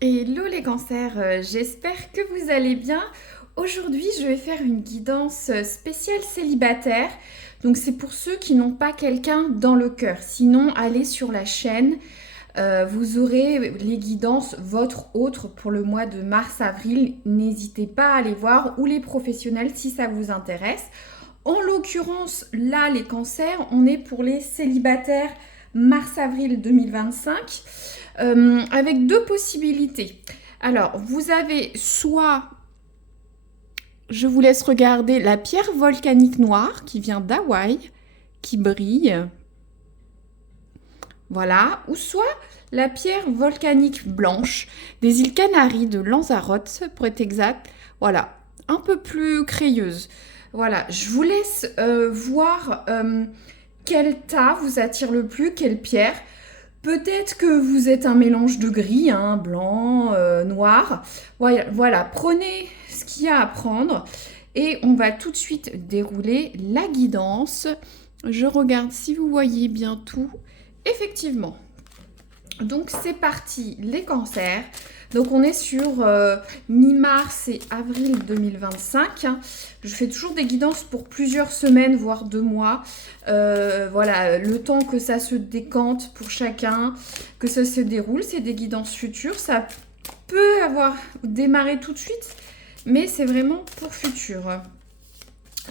Hello les cancers, j'espère que vous allez bien. Aujourd'hui, je vais faire une guidance spéciale célibataire. Donc c'est pour ceux qui n'ont pas quelqu'un dans le cœur. Sinon, allez sur la chaîne. Vous aurez les guidances votre autre pour le mois de mars-avril. N'hésitez pas à aller voir ou les professionnels si ça vous intéresse. En l'occurrence, là, les cancers, on est pour les célibataires mars-avril 2025 avec deux possibilités. Alors, vous avez soit, je vous laisse regarder la pierre volcanique noire qui vient d'Hawaï, qui brille, voilà, ou soit la pierre volcanique blanche des îles Canaries de Lanzarote, pour être exact, voilà, un peu plus crayeuse. Voilà, je vous laisse voir quel tas vous attire le plus, quelle pierre. Peut-être que vous êtes un mélange de gris, hein, blanc, noir. Voilà, voilà, prenez ce qu'il y a à prendre et on va tout de suite dérouler la guidance. Je regarde si vous voyez bien tout. Effectivement. Donc c'est parti, les cancers. Donc on est sur mi-mars et avril 2025. Je fais toujours des guidances pour plusieurs semaines, voire 2 mois. Voilà, le temps que ça se décante pour chacun, que ça se déroule. C'est des guidances futures. Ça peut avoir démarré tout de suite, mais c'est vraiment pour futur.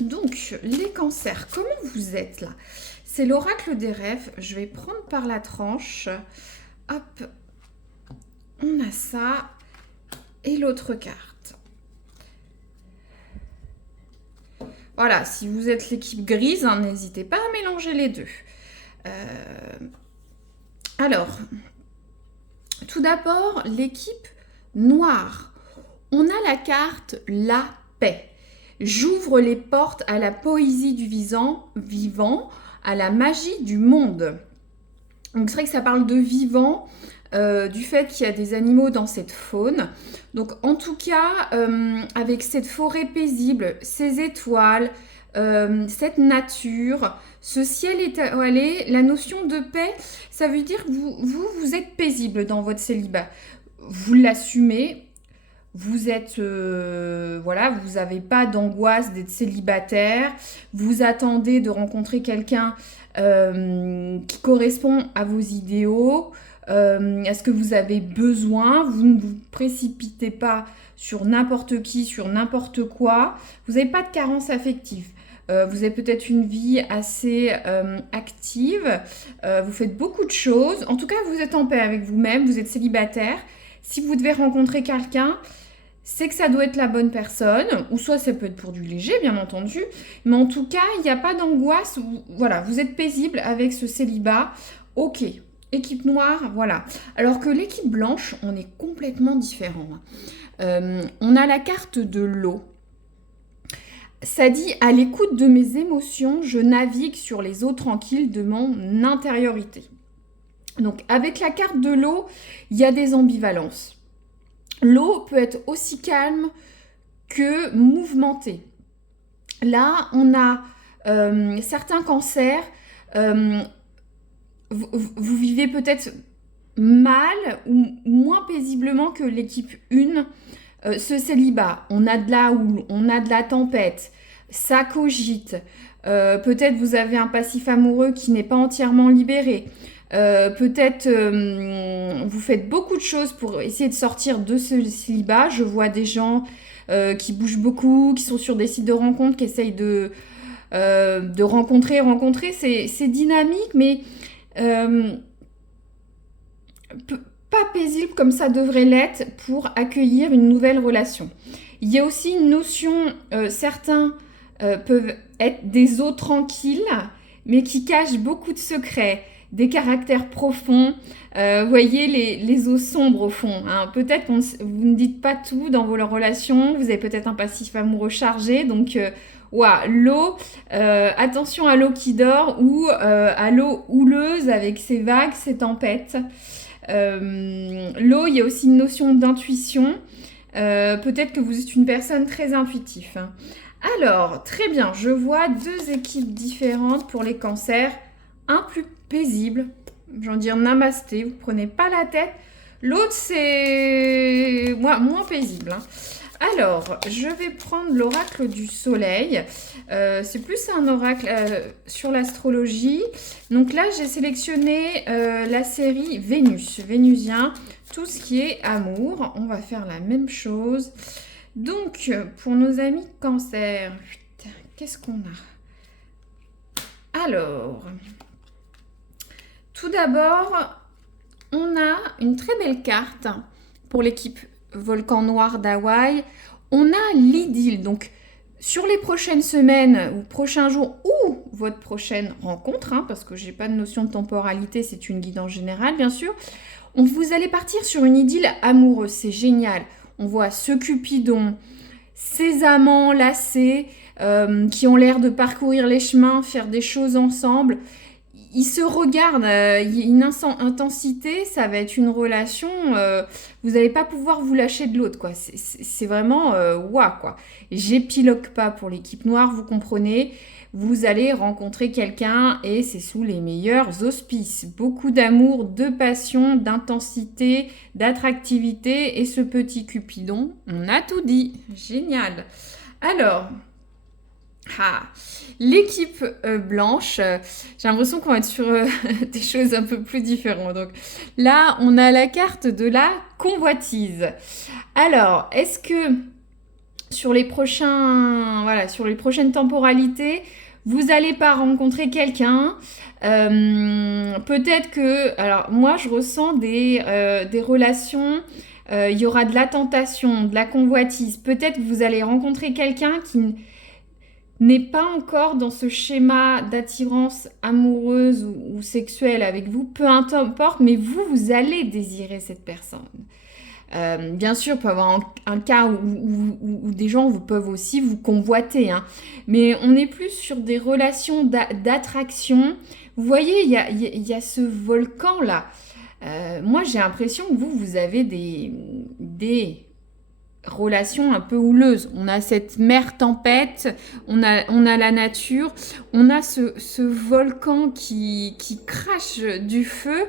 Donc les cancers, comment vous êtes là? C'est l'oracle des rêves. Je vais prendre par la tranche. Hop, on a ça et l'autre carte. Voilà, si vous êtes l'équipe grise, hein, n'hésitez pas à mélanger les deux. Alors, tout d'abord, l'équipe noire. On a la carte La paix. J'ouvre les portes à la poésie du vivant, à la magie du monde. Donc c'est vrai que ça parle de vivant, du fait qu'il y a des animaux dans cette faune. Donc en tout cas, avec cette forêt paisible, ces étoiles, cette nature, ce ciel étoilé, la notion de paix, ça veut dire que vous êtes paisible dans votre célibat. Vous l'assumez, vous êtes, voilà, vous n'avez pas d'angoisse d'être célibataire, vous attendez de rencontrer quelqu'un qui correspond à vos idéaux, à ce que vous avez besoin, vous ne vous précipitez pas sur n'importe qui, sur n'importe quoi, vous n'avez pas de carence affective. Vous avez peut-être une vie assez active, vous faites beaucoup de choses, en tout cas vous êtes en paix avec vous-même, vous êtes célibataire. Si vous devez rencontrer quelqu'un, c'est que ça doit être la bonne personne, ou soit ça peut être pour du léger, bien entendu, mais en tout cas, il n'y a pas d'angoisse, voilà, vous êtes paisible avec ce célibat, ok. Équipe noire, voilà. Alors que l'équipe blanche, on est complètement différent. On a la carte de l'eau. Ça dit, à l'écoute de mes émotions, je navigue sur les eaux tranquilles de mon intériorité. Donc avec la carte de l'eau, il y a des ambivalences. L'eau peut être aussi calme que mouvementée. Là, on a certains cancers. Vous vivez peut-être mal ou moins paisiblement que l'équipe 1 ce célibat. On a de la houle, on a de la tempête, ça cogite. Peut-être vous avez un passif amoureux qui n'est pas entièrement libéré. Peut-être vous faites beaucoup de choses pour essayer de sortir de ce célibat. Je vois des gens qui bougent beaucoup, qui sont sur des sites de rencontres, qui essayent de rencontrer. C'est dynamique, mais euh, pas paisible comme ça devrait l'être pour accueillir une nouvelle relation. Il y a aussi une notion, certains peuvent être des eaux tranquilles, mais qui cachent beaucoup de secrets, des caractères profonds. Voyez les eaux sombres au fond. Hein. Peut-être que vous ne dites pas tout dans vos relations, vous avez peut-être un passif amoureux chargé, donc l'eau, attention à l'eau qui dort ou à l'eau houleuse avec ses vagues, ses tempêtes. L'eau, il y a aussi une notion d'intuition. Peut-être que vous êtes une personne très intuitive. Hein. Alors, très bien, je vois deux équipes différentes pour les cancers. Un plus paisible, j'en dire namasté, vous ne prenez pas la tête. L'autre, c'est moins paisible, hein. Alors, je vais prendre l'oracle du soleil. C'est plus un oracle sur l'astrologie. Donc là, j'ai sélectionné la série Vénus, Vénusien, tout ce qui est amour. On va faire la même chose. Donc, pour nos amis cancer, qu'est-ce qu'on a? Alors, tout d'abord, on a une très belle carte pour l'équipe Volcan Noir d'Hawaï. On a l'idylle. Donc, sur les prochaines semaines ou prochains jours ou votre prochaine rencontre, hein, parce que j'ai pas de notion de temporalité, c'est une guidance générale, bien sûr, vous allez partir sur une idylle amoureuse. C'est génial. On voit ce Cupidon, ces amants lassés qui ont l'air de parcourir les chemins, faire des choses ensemble. Ils se regardent, il y a une intensité, ça va être une relation, vous n'allez pas pouvoir vous lâcher de l'autre, quoi. C'est vraiment waouh, quoi. J'épilogue pas pour l'équipe noire, vous comprenez. Vous allez rencontrer quelqu'un et c'est sous les meilleurs auspices. Beaucoup d'amour, de passion, d'intensité, d'attractivité et ce petit Cupidon, on a tout dit. Génial. Alors, l'équipe blanche, j'ai l'impression qu'on va être sur des choses un peu plus différentes. Donc là, on a la carte de la convoitise. Alors, est-ce que sur les prochaines temporalités, vous n'allez pas rencontrer quelqu'un peut-être que, alors moi, je ressens des relations. Il y aura de la tentation, de la convoitise. Peut-être que vous allez rencontrer quelqu'un qui n'est pas encore dans ce schéma d'attirance amoureuse ou sexuelle avec vous, peu importe, mais vous allez désirer cette personne. Bien sûr, il peut y avoir un cas où des gens peuvent aussi vous convoiter, hein, mais on est plus sur des relations d'attraction. Vous voyez, il y a ce volcan-là. Moi, j'ai l'impression que vous avez des relation un peu houleuse. On a cette mer tempête, on a la nature, on a ce volcan qui crache du feu.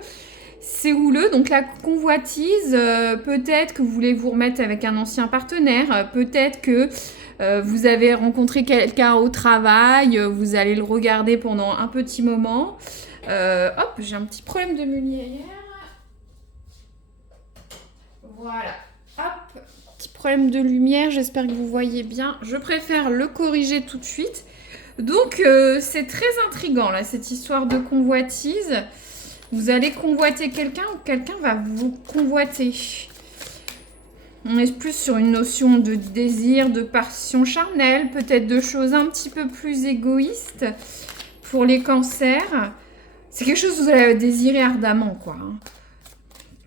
C'est houleux, donc la convoitise, peut-être que vous voulez vous remettre avec un ancien partenaire, peut-être que vous avez rencontré quelqu'un au travail, vous allez le regarder pendant un petit moment. Hop, j'ai un petit problème de lumière. Voilà, hop. Problème de lumière, j'espère que vous voyez bien. Je préfère le corriger tout de suite. Donc, c'est très intriguant, là, cette histoire de convoitise. Vous allez convoiter quelqu'un ou quelqu'un va vous convoiter. On est plus sur une notion de désir, de passion charnelle, peut-être de choses un petit peu plus égoïstes pour les cancers. C'est quelque chose que vous allez désirer ardemment, quoi, hein.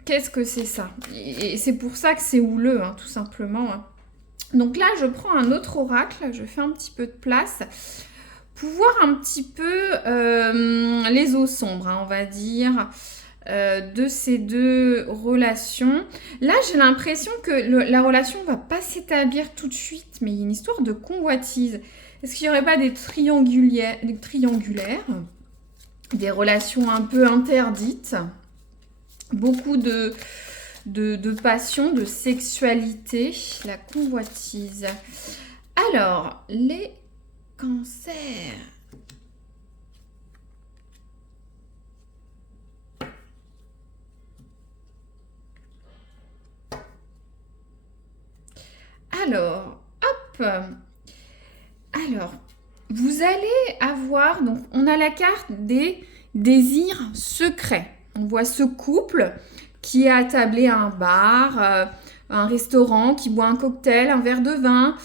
Qu'est-ce que c'est ça? Et c'est pour ça que c'est houleux, hein, tout simplement. Hein. Donc là, je prends un autre oracle, je fais un petit peu de place pour voir un petit peu les eaux sombres, hein, on va dire, de ces deux relations. Là, j'ai l'impression que la relation ne va pas s'établir tout de suite, mais il y a une histoire de convoitise. Est-ce qu'il n'y aurait pas des triangulaires, des relations un peu interdites? Beaucoup de passion, de sexualité, la convoitise. Alors, les cancers. Alors, hop. Alors, vous allez avoir, donc on a la carte des désirs secrets. On voit ce couple qui est attablé à un bar, un restaurant, qui boit un cocktail, un verre de vin.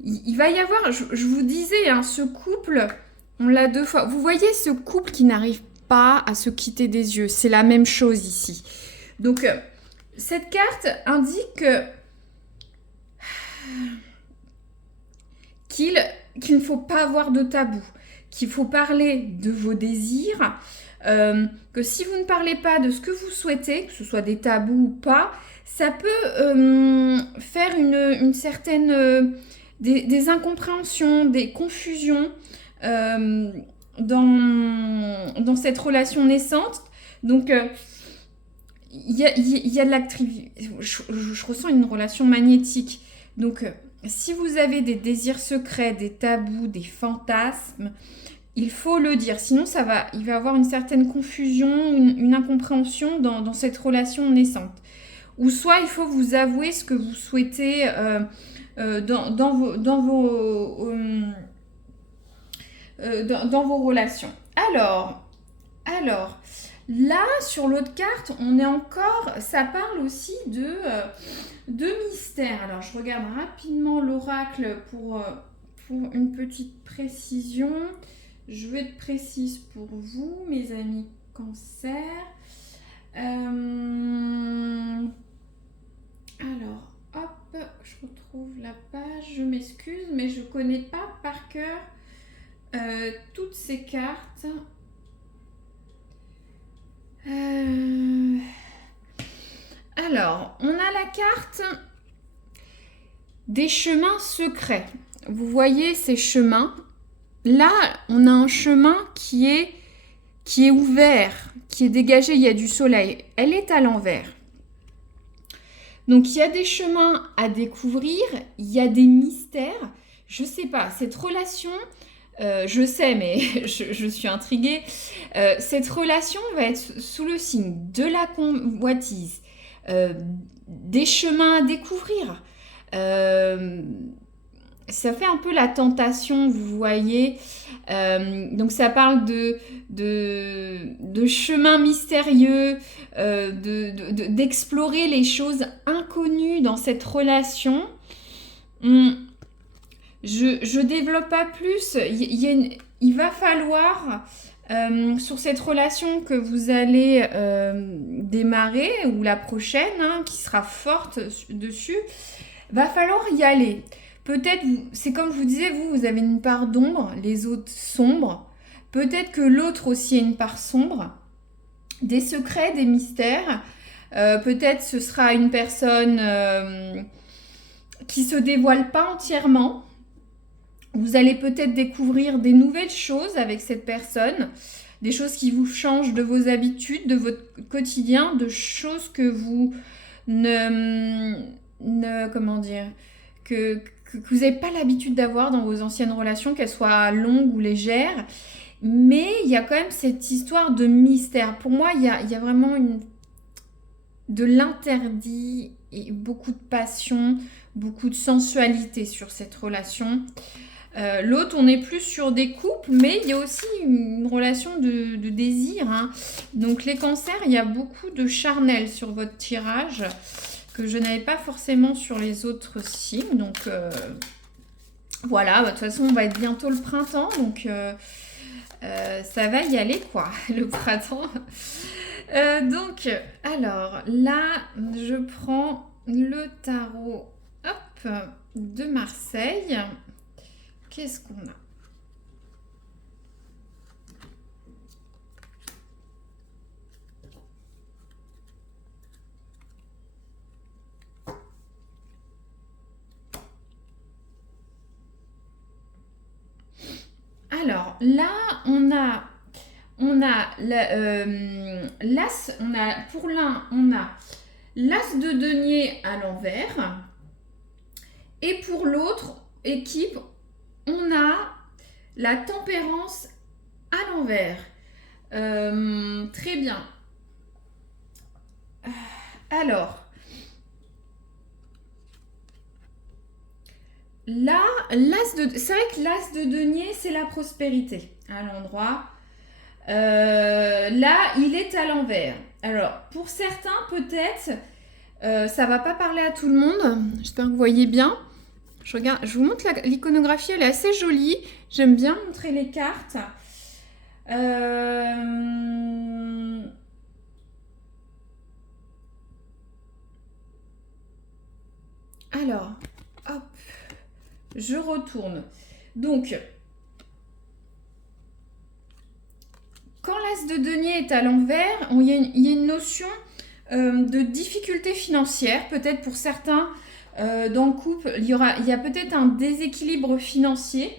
Il va y avoir, je vous disais, hein, ce couple, on l'a 2 fois. Vous voyez ce couple qui n'arrive pas à se quitter des yeux. C'est la même chose ici. Donc, cette carte indique qu'il ne faut pas avoir de tabou, qu'il faut parler de vos désirs. Que si vous ne parlez pas de ce que vous souhaitez, que ce soit des tabous ou pas, ça peut faire une certaine des incompréhensions, des confusions dans cette relation naissante. Donc il y a de l'activité. Je ressens une relation magnétique. Donc, si vous avez des désirs secrets, des tabous, des fantasmes, il faut le dire. Sinon, il va y avoir une certaine confusion, une incompréhension dans cette relation naissante. Ou soit il faut vous avouer ce que vous souhaitez dans vos relations. Alors, là, sur l'autre carte, on est encore... Ça parle aussi de mystère. Alors, je regarde rapidement l'oracle pour une petite précision. Je vais être précise pour vous, mes amis Cancer. Alors, hop, je retrouve la page. Je m'excuse, mais je ne connais pas par cœur toutes ces cartes. Alors, on a la carte des chemins secrets. Vous voyez ces chemins. Là, on a un chemin qui est ouvert, qui est dégagé, il y a du soleil. Elle est à l'envers. Donc, il y a des chemins à découvrir, il y a des mystères. Je ne sais pas, cette relation, je sais, mais je suis intriguée. Cette relation va être sous le signe de la convoitise, des chemins à découvrir. Ça fait un peu la tentation, vous voyez. Donc ça parle de chemins mystérieux, d'explorer les choses inconnues dans cette relation. Je développe pas plus. Il va falloir, sur cette relation que vous allez démarrer, ou la prochaine, qui sera forte dessus, va falloir y aller. Peut-être, c'est comme je vous disais, vous avez une part d'ombre, les autres sombres. Peut-être que l'autre aussi a une part sombre. Des secrets, des mystères. Peut-être ce sera une personne qui ne se dévoile pas entièrement. Vous allez peut-être découvrir des nouvelles choses avec cette personne. Des choses qui vous changent de vos habitudes, de votre quotidien, de choses que vous comment dire, que vous n'avez pas l'habitude d'avoir dans vos anciennes relations, qu'elles soient longues ou légères. Mais il y a quand même cette histoire de mystère. Pour moi, il y a vraiment de l'interdit et beaucoup de passion, beaucoup de sensualité sur cette relation. L'autre, on est plus sur des couples, mais il y a aussi une relation de désir. Donc les cancers, il y a beaucoup de charnel sur votre tirage, que je n'avais pas forcément sur les autres signes. Donc voilà, de toute façon, on va être bientôt le printemps. Donc ça va y aller, quoi, le printemps. Donc, alors, là, je prends le tarot de Marseille. Qu'est-ce qu'on a ? Alors là, on a l'as, pour l'un, on a l'as de denier à l'envers, et pour l'autre équipe, on a la tempérance à l'envers. Très bien. Alors, là, c'est vrai que l'as de denier, c'est la prospérité à l'endroit. Là, il est à l'envers. Alors, pour certains, peut-être, ça va pas parler à tout le monde. J'espère que vous voyez bien. Je vous montre l'iconographie, elle est assez jolie. J'aime bien montrer les cartes. Alors, hop, je retourne. Donc, quand l'as de denier est à l'envers, il y a une notion de difficulté financière. Peut-être pour certains, dans le couple, il y a peut-être un déséquilibre financier.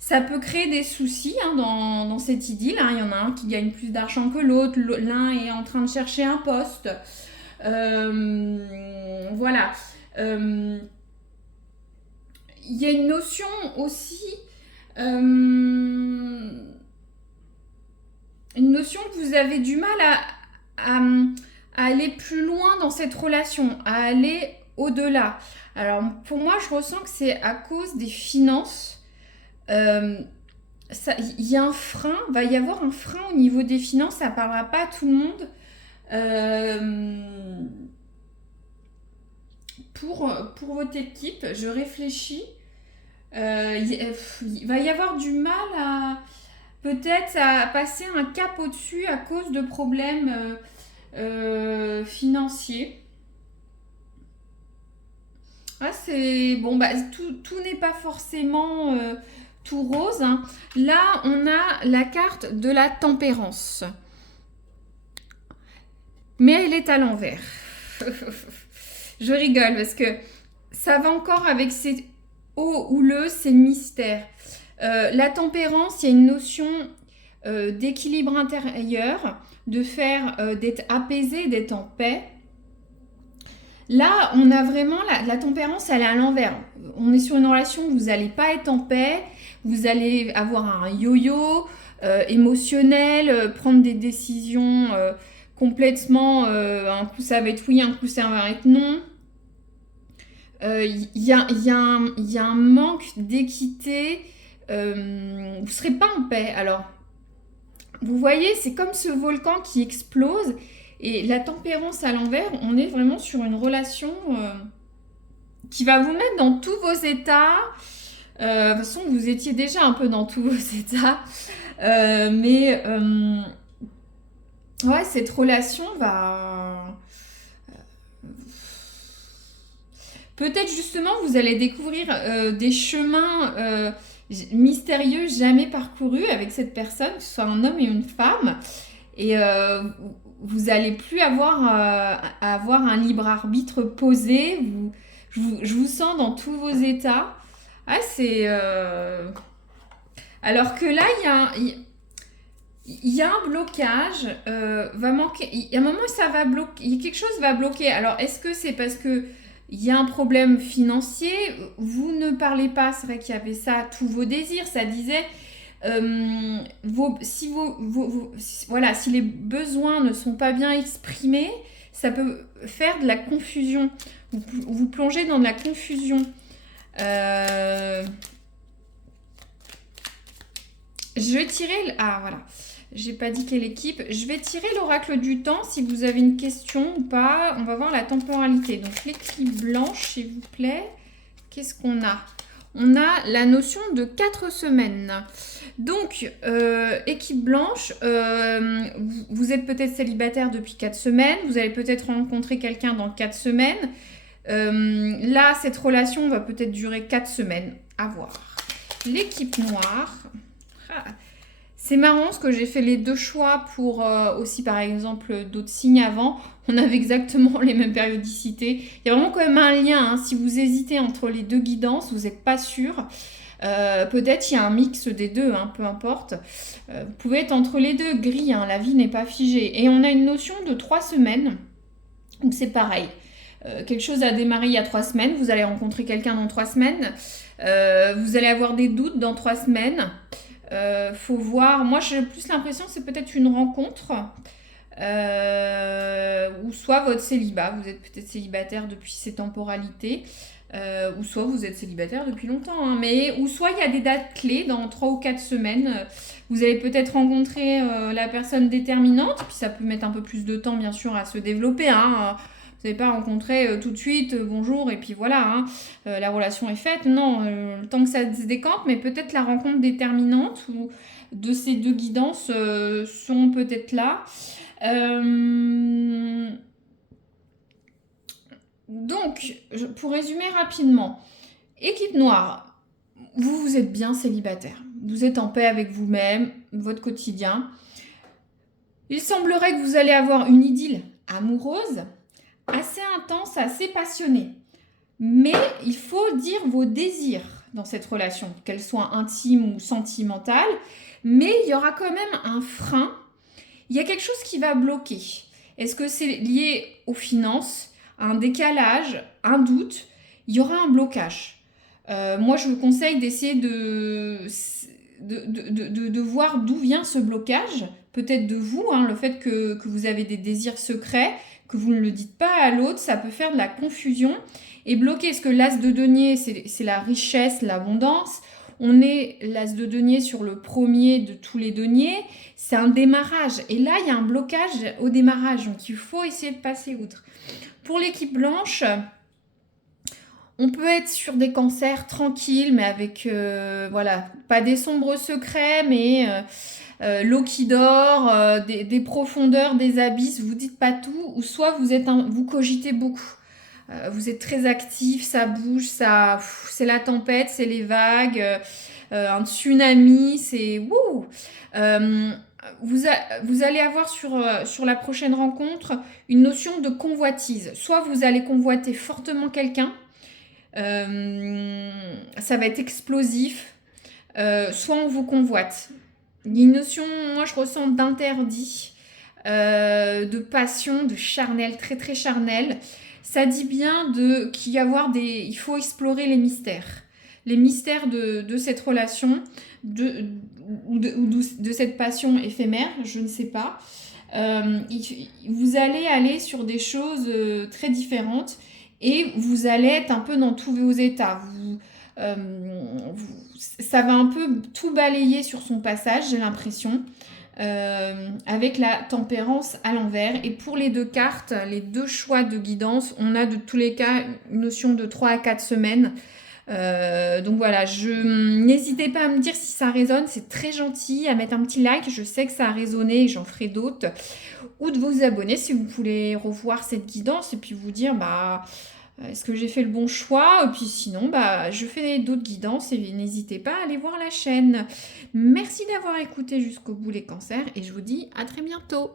Ça peut créer des soucis dans cette idylle. Il y en a un qui gagne plus d'argent que l'autre. L'un est en train de chercher un poste. Voilà. Il y a une notion aussi, une notion que vous avez du mal à aller plus loin dans cette relation, à aller au-delà. Alors pour moi, je ressens que c'est à cause des finances. Il y a un frein, va y avoir un frein au niveau des finances, ça ne parlera pas à tout le monde. Pour votre équipe, je réfléchis. Il va y avoir du mal à peut-être à passer un cap au-dessus à cause de problèmes financiers. Ah, c'est bon, bah, tout n'est pas forcément tout rose, hein. Là, on a la carte de la tempérance. Mais elle est à l'envers. Je rigole parce que ça va encore avec ces hauts ou le, ces mystères. La tempérance, il y a une notion d'équilibre intérieur, de faire, d'être apaisé, d'être en paix. Là, on a vraiment la tempérance, elle est à l'envers. On est sur une relation où vous n'allez pas être en paix, vous allez avoir un yo-yo émotionnel, prendre des décisions complètement, un coup ça va être oui, un coup ça va être non. Il y a un manque d'équité, vous ne serez pas en paix. Alors, vous voyez, c'est comme ce volcan qui explose. Et la tempérance à l'envers, on est vraiment sur une relation qui va vous mettre dans tous vos états. De toute façon, vous étiez déjà un peu dans tous vos états. Mais ouais, cette relation va... Peut-être justement, vous allez découvrir des chemins mystérieux jamais parcourus avec cette personne, que ce soit un homme et une femme. Et vous n'allez plus avoir un libre arbitre posé. Je vous sens dans tous vos états. Ah, c'est... Alors que là, il y a un blocage. Va manquer... Il y a un moment où ça va bloquer. Quelque chose va bloquer. Alors, est-ce que c'est parce que il y a un problème financier? Vous ne parlez pas. C'est vrai qu'il y avait ça, tous vos désirs. Ça disait... si les besoins ne sont pas bien exprimés, ça peut faire de la confusion. Vous plongez dans de la confusion. Je vais tirer... Ah, voilà. J'ai pas dit quelle équipe. Je vais tirer l'oracle du temps si vous avez une question ou pas. On va voir la temporalité. Donc, l'équipe blanche, s'il vous plaît. Qu'est-ce qu'on a? On a la notion de 4 semaines. Donc, équipe blanche, vous êtes peut-être célibataire depuis 4 semaines. Vous allez peut-être rencontrer quelqu'un dans 4 semaines. Là, cette relation va peut-être durer 4 semaines. À voir. L'équipe noire. Ah, c'est marrant parce que j'ai fait les deux choix pour aussi, par exemple, d'autres signes avant. On avait exactement les mêmes périodicités. Il y a vraiment quand même un lien, hein. Si vous hésitez entre les deux guidances, vous n'êtes pas sûr. Peut-être il y a un mix des deux, hein, peu importe. Vous pouvez être entre les deux, gris, hein, la vie n'est pas figée. Et on a une notion de 3 semaines. Donc c'est pareil. Quelque chose a démarré il y a 3 semaines. Vous allez rencontrer quelqu'un dans 3 semaines. Vous allez avoir des doutes dans 3 semaines. Faut voir. Moi, j'ai plus l'impression que c'est peut-être une rencontre. Ou soit votre célibat. Vous êtes peut-être célibataire depuis ces temporalités. Ou soit vous êtes célibataire depuis longtemps, hein, ou soit il y a des dates clés dans 3 ou 4 semaines. Vous allez peut-être rencontrer la personne déterminante, puis ça peut mettre un peu plus de temps bien sûr à se développer, hein. Vous n'allez pas rencontrer tout de suite, bonjour, et puis voilà, hein, la relation est faite. Non, le temps que ça se décante, mais peut-être la rencontre déterminante ou de ces deux guidances sont peut-être là. Donc, pour résumer rapidement, équipe noire, vous êtes bien célibataire. Vous êtes en paix avec vous-même, votre quotidien. Il semblerait que vous allez avoir une idylle amoureuse, assez intense, assez passionnée. Mais il faut dire vos désirs dans cette relation, qu'elle soit intime ou sentimentale. Mais il y aura quand même un frein. Il y a quelque chose qui va bloquer. Est-ce que c'est lié aux finances, à un décalage, un doute? Il y aura un blocage. Moi, je vous conseille d'essayer de voir d'où vient ce blocage. Peut-être de vous, hein, le fait que vous avez des désirs secrets, que vous ne le dites pas à l'autre, ça peut faire de la confusion et bloquer. Parce que l'as de denier, c'est la richesse, l'abondance. On est l'as de denier sur le premier de tous les deniers. C'est un démarrage. Et là, il y a un blocage au démarrage. Donc, il faut essayer de passer outre. Pour l'équipe blanche, on peut être sur des cancers tranquilles, mais avec, voilà, pas des sombres secrets, mais l'eau qui dort, des profondeurs, des abysses. Vous dites pas tout, ou soit vous cogitez beaucoup. Vous êtes très actif, ça bouge, c'est la tempête, c'est les vagues, un tsunami, c'est wouh. Vous allez avoir sur la prochaine rencontre une notion de convoitise. Soit vous allez convoiter fortement quelqu'un, ça va être explosif, soit on vous convoite. Il y a une notion, moi je ressens d'interdit, de passion, de charnel, très très charnel. Ça dit bien il faut explorer les mystères de cette relation, de cette passion éphémère, je ne sais pas. Vous allez aller sur des choses très différentes et vous allez être un peu dans tous vos états. Ça va un peu tout balayer sur son passage, j'ai l'impression. Avec la tempérance à l'envers. Et pour les deux cartes, les deux choix de guidance, on a de tous les cas une notion de 3 à 4 semaines. Donc voilà, n'hésitez pas à me dire si ça résonne, c'est très gentil, à mettre un petit like, je sais que ça a résonné et j'en ferai d'autres, ou de vous abonner si vous voulez revoir cette guidance et puis vous dire est-ce que j'ai fait le bon choix? Et puis sinon, je fais d'autres guidances et n'hésitez pas à aller voir la chaîne. Merci d'avoir écouté jusqu'au bout les cancers et je vous dis à très bientôt.